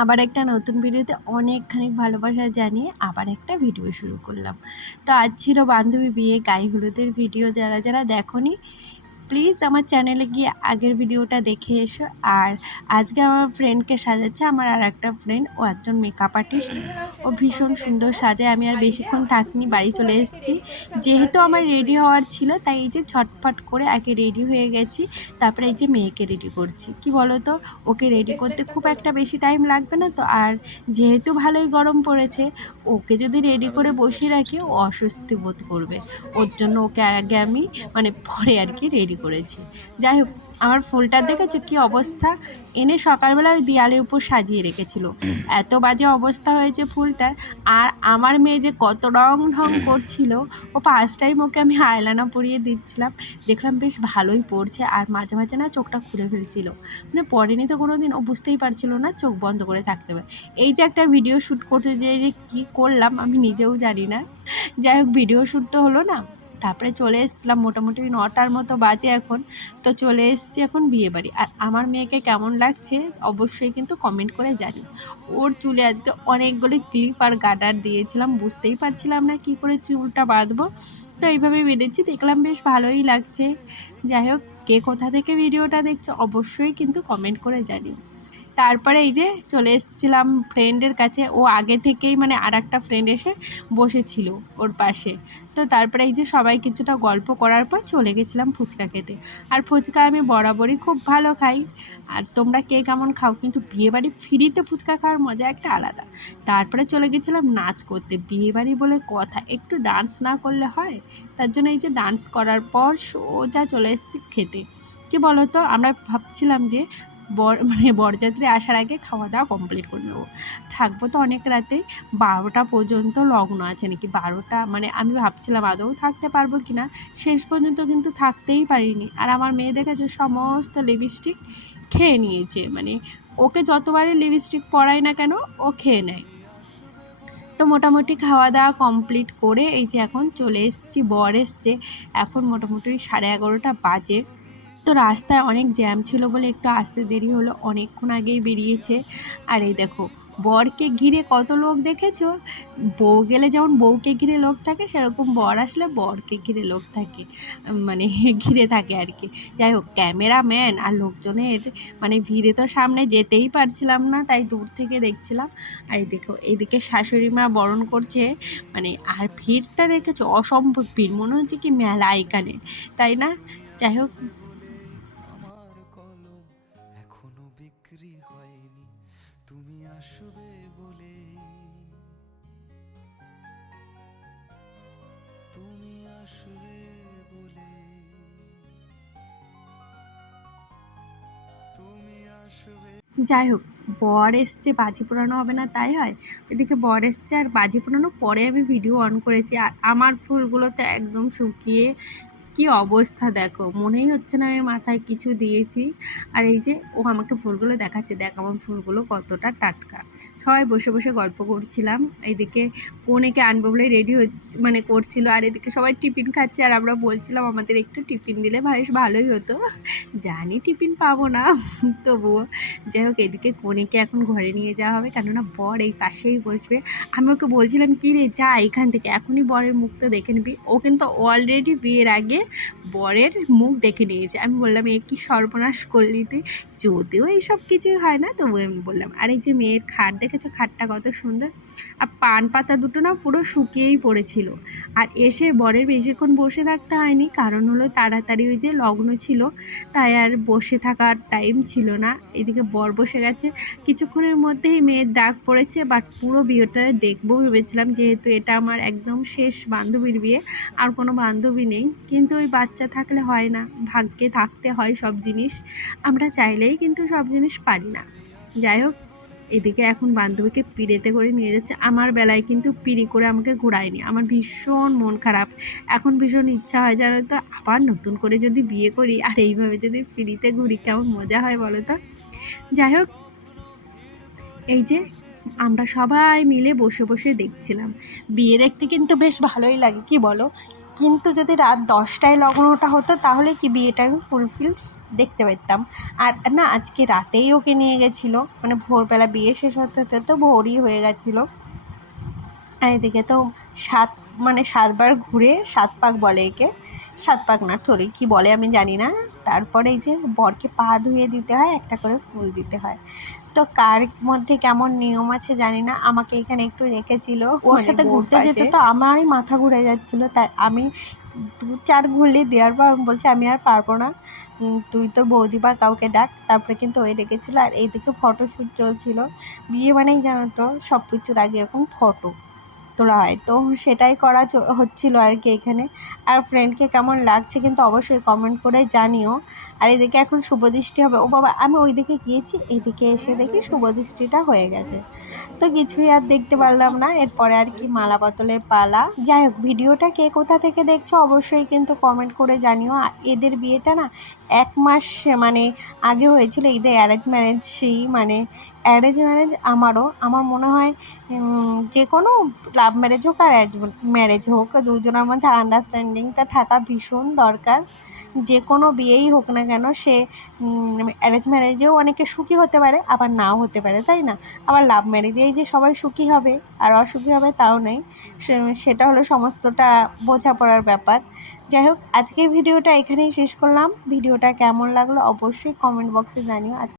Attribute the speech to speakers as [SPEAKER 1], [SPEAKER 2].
[SPEAKER 1] আবার একটা নতুন ভিডিওতে অনেকখানি ভালোবাসা জানিয়ে আবার একটা ভিডিও শুরু করলাম। তো আজ ছিল বান্ধবী বিয়ে গাই হলুদের ভিডিও যারা যারা দেখনি প্লিজ আমার চ্যানেলে গিয়ে আগের ভিডিওটা দেখে এসো। আর আজকে আমার ফ্রেন্ডকে সাজাচ্ছে, আমার আর একটা ফ্রেন্ড ও একজন মেকআপ আর্টিস্ট ও ভীষণ সুন্দর সাজায় আমি আর বেশিক্ষণ থাকিনি, বাড়ি চলে এসেছি। যেহেতু আমার রেডি হওয়ার ছিল, তাই এই যে ছটফট করে আগে রেডি হয়ে গেছি, তারপরে এই যে মেয়েকে রেডি করছি। কি বলো তো ওকে রেডি করতে খুব একটা বেশি টাইম লাগবে না তো, আর যেহেতু ভালোই গরম পড়েছে, ওকে যদি রেডি করে বসিয়ে রাখি, ও অস্বস্তি বোধ করবে। ওর জন্য ওকে আগে আমি মানে পরে আর কি রেডি করেছি। যাই হোক, আমার ফুলটা দেখেছ? কি অবস্থা? এনে সকালবেলা ওই দেয়ালের উপর সাজিয়ে রেখেছিল। এত বাজে অবস্থা হয়েছে ফুলটার আর আমার মেয়ে যে কত রং ঢং করছিল, ও ফার্স্ট টাইম ওকে আমি আয়লানা পরিয়ে দিচ্ছিলাম। দেখলাম বেশ ভালোই পড়ছে আর মাঝে মাঝে না চোখটা খুলে ফেলছিল। মানে পড়েনি তো কোনো দিন ও বুঝতেই পারছিল না চোখ বন্ধ করে থাকতে হবে। এই যে একটা ভিডিও শ্যুট করতে যেয়ে যে কী করলাম আমি নিজেও জানি না। যাই হোক ভিডিও শ্যুট তো হলো না। তারপরে চলে এসেছিলাম মোটামুটি নটার মতো বাজে এখন। তো চলে এসেছি এখন বিয়ে বাড়ি। আর আমার মেয়েকে কেমন লাগছে অবশ্যই কিন্তু কমেন্ট করে জানি ওর চুলে আজকে অনেকগুলি ক্লিপ আর গার্ডার দিয়েছিলাম, বুঝতেই পারছিলাম না কি করে চুলটা বাঁধবো। তো এইভাবে বেঁধেছি, দেখলাম বেশ ভালোই লাগছে। যাই হোক, কে কোথা থেকে ভিডিওটা দেখছ অবশ্যই কিন্তু কমেন্ট করে জানি তারপরে এই যে চলে এসেছিলাম ফ্রেন্ডের কাছে। ও আগে থেকেই মানে আর একটা ফ্রেন্ড এসে বসেছিল ওর পাশে। তো তারপরে এই যে সবাই কিছুটা গল্প করার পর চলে গেছিলাম ফুচকা খেতে। আর ফুচকা আমি বরাবরই খুব ভালো খাই। আর তোমরা কে কেমন খাও, কিন্তু বিয়েবাড়ি ফ্রিতে ফুচকা খাওয়ার মজা একটা আলাদা। তারপরে চলে গেছিলাম নাচ করতে। বিয়েবাড়ি বলে কথা, একটু ডান্স না করলে হয়? তার জন্য এই যে ডান্স করার পর সোজা চলে এসেছি খেতে। কি বলতো? আমরা ভাবছিলাম যে বর মানে বরযাত্রী আসার আগে খাওয়া দাওয়া কমপ্লিট করে নেব। থাকব তো অনেক রাতে, বারোটা পর্যন্ত লগ্ন আছে নাকি? বারোটা মানে আমি ভাবছিলাম আদৌ থাকতে পারব কি না শেষ পর্যন্ত কিন্তু থাকতেই পারিনি। আর আমার মেয়ে দেখেছে সমস্ত লিপস্টিক খেয়ে নিয়েছে। মানে ওকে যতবারই লিপস্টিক পরাই না কেন, ও খেয়ে নেয়। তো মোটামুটি খাওয়া দাওয়া কমপ্লিট করে এই যে এখন চলে এসেছি, বর এসছে। এখন মোটামুটি সাড়ে এগারোটা বাজে। তো রাস্তায় অনেক জ্যাম ছিল বলে একটু আসতে দেরি হলো। অনেকক্ষণ আগেই বেরিয়েছে। আর এই দেখো, বরকে ঘিরে কত লোক দেখেছ? বউ গেলে যেমন বউকে ঘিরে লোক থাকে, সেরকম বর আসলে বরকে ঘিরে লোক থাকে। মানে ঘিরে থাকে আর কি। যাই হোক, ক্যামেরাম্যান আর লোকজনের মানে ভিড়ে তো সামনে যেতেই পারছিলাম না, তাই দূর থেকে দেখছিলাম। আর দেখো, এইদিকে শাশুড়ি মা বরণ করছে। মানে আর ভিড়টা রেখেছো অসম্ভব ভিড়। মনে হচ্ছে কি মেলা এখানে, তাই না? যাই হোক
[SPEAKER 2] আসবে বলে, তুমি আসবে?
[SPEAKER 1] যাই হোক, বর এসছে, বাজি পোড়ানো হবে না, তাই হয়? এদিকে বর এসছে, আর বাজি পোড়ানো পরে আমি ভিডিও অন করেছি, আর আমার ফুলগুলো তো একদম শুকিয়ে কি অবস্থা দেখো? মনেই হচ্ছে না আমি মাথায় কিছু দিয়েছি। আর এই যে ও আমাকে ফুলগুলো দেখাচ্ছে, দেখ আমার ফুলগুলো কতটা টাটকা। সবাই বসে বসে গল্প করছিলাম। এইদিকে কোনেকে আনব বলে রেডি হচ্ছে মানে করছিল। আর এদিকে সবাই টিফিন খাচ্ছে। আর আমরা বলছিলাম, আমাদের একটু টিফিন দিলে বেশ ভালোই হতো। জানি টিফিন পাবো না, তবুও। যাই হোক, এদিকে কনেকে এখন ঘরে নিয়ে যাওয়া হবে। কেননা বর এই পাশেই বসবে। আমি ওকে বলছিলাম, কি রে, যা এখান থেকে। এখনই বরের মুখ তো দেখে নিবি। ও কিন্তু অলরেডি বিয়ের আগে বরের মুখ দেখে নিয়েছে। আমি বললাম, এ কি সর্বনাশ করলি তুই? যদিও এইসব কিছুই হয় না তবু আমি বললাম, আর এই যে মেয়ের খাট দেখেছ? খাটটা কত সুন্দর। আর পান পাতা দুটো না পুরো শুকিয়েই পড়েছিল। আর এসে বরের বেশিক্ষণ বসে থাকতে হয়নি, কারণ হলো তাড়াতাড়ি ওই যে লগ্ন ছিল, তাই আর বসে থাকার টাইম ছিল না। এদিকে বর বসে গেছে। কিছুক্ষণের মধ্যেই মেয়ের ডাক পড়েছে বাট পুরো বিয়েটা দেখব ভেবেছিলাম, যেহেতু এটা আমার একদম শেষ বান্ধবীর বিয়ে, আর কোনো বান্ধবী নেই। কিন্তু ওই বাচ্চা থাকলে হয় না। ভাগ্যে থাকতে হয় সব জিনিস। আমরা চাইলেই কিন্তু সব জিনিস পারি না। যাই হোক, এদিকে এখন বান্ধবীকে পিড়েতে করে নিয়ে যাচ্ছে। আমার বেলায় কিন্তু পিড়ি করে আমাকে ঘোরায়নি। আমার ভীষণ মন খারাপ। এখন ভীষণ ইচ্ছা হয় জানো তো, আবার নতুন করে যদি বিয়ে করি আর এইভাবে যদি পিড়িতে ঘুরি, কেমন মজা হয় বলো তো? যাই হোক, এই যে আমরা সবাই মিলে বসে বসে দেখছিলাম। বিয়ে দেখতে কিন্তু বেশ ভালোই লাগে, কি বলো? কিন্তু যদি রাত দশটায় লগ্নটা হতো, তাহলে কি বিয়েটা আমি ফুলফিল দেখতে পেতাম আর না, আজকে রাতেই ওকে নিয়ে গেছিল। মানে ভোরবেলা বিয়ে শেষ হতে হতে তো ভোরই হয়ে গেছিল। আর এদিকে তো সাত মানে সাতবার ঘুরে সাত পাক বলে একে। সাত পাক না, থরি, কি বলে আমি জানি না। তারপরে এই যে বরকে পা ধুয়ে দিতে হয় একটা করে ফুল দিতে হয়। তো কার মধ্যে কেমন নিয়ম আছে জানি না আমাকে এখানে একটু রেখেছিল। ওর
[SPEAKER 3] মানে
[SPEAKER 1] সাথে ঘুরতে যেতে তো আমারই মাথা ঘুরে যাচ্ছিল তাই আমি দু চার ঘুরলে দেওয়ার পর আমি বলছি আমি আর পারব না। তুই তোর বৌদি বা কাউকে ডাক। তারপরে কিন্তু ওই ডেকেছিলো আর এইদিকে ফটোশ্যুট চলছিল। বিয়ে মানেই জানো তো সব কিছুর আগে এরকম ফটো তোলা হয় তো সেটাই করা হচ্ছিল আর কি এখানে। আর ফ্রেন্ডকে কেমন লাগছে কিন্তু অবশ্যই কমেন্ট করে জানিও। আর এদিকে এখন শুভদৃষ্টি হবে। ও বাবা, আমি ওইদিকে গিয়েছি, এদিকে এসে দেখি শুভদৃষ্টিটা হয়ে গেছে। তো কিছুই আর দেখতে পারলাম না। এরপরে আর কি মালা বতলের পালা। যাই হোক, ভিডিওটা কে কোথা থেকে দেখছ অবশ্যই কিন্তু কমেন্ট করে জানিও। আর এদের বিয়েটা না এক মাস মানে আগে হয়েছিল এদের অ্যারেঞ্জ ম্যারেজই মানে অ্যারেঞ্জ ম্যারেজ আমারও, আমার মনে হয় যে কোনো লাভ ম্যারেজ হোক আর অ্যারেঞ্জ ম্যারেজ হোক, দুজনের মধ্যে আন্ডারস্ট্যান্ডিংটা থাকা ভীষণ দরকার। যে কোনো বিয়েই হোক না কেন, সে অ্যারেঞ্জ ম্যারেজেও অনেকে সুখী হতে পারে, আবার নাও হতে পারে, তাই না? আবার লাভ ম্যারেজেই যে সবাই সুখী হবে, আর অসুখী হবে তাও নেই সেটা হলো সমস্তটা বোঝাপড়ার ব্যাপার। যাই হোক আজকে ভিডিওটা এখানেই শেষ করলাম। ভিডিওটা কেমন লাগল অবশ্যই কমেন্ট বক্সে জানিও। আজ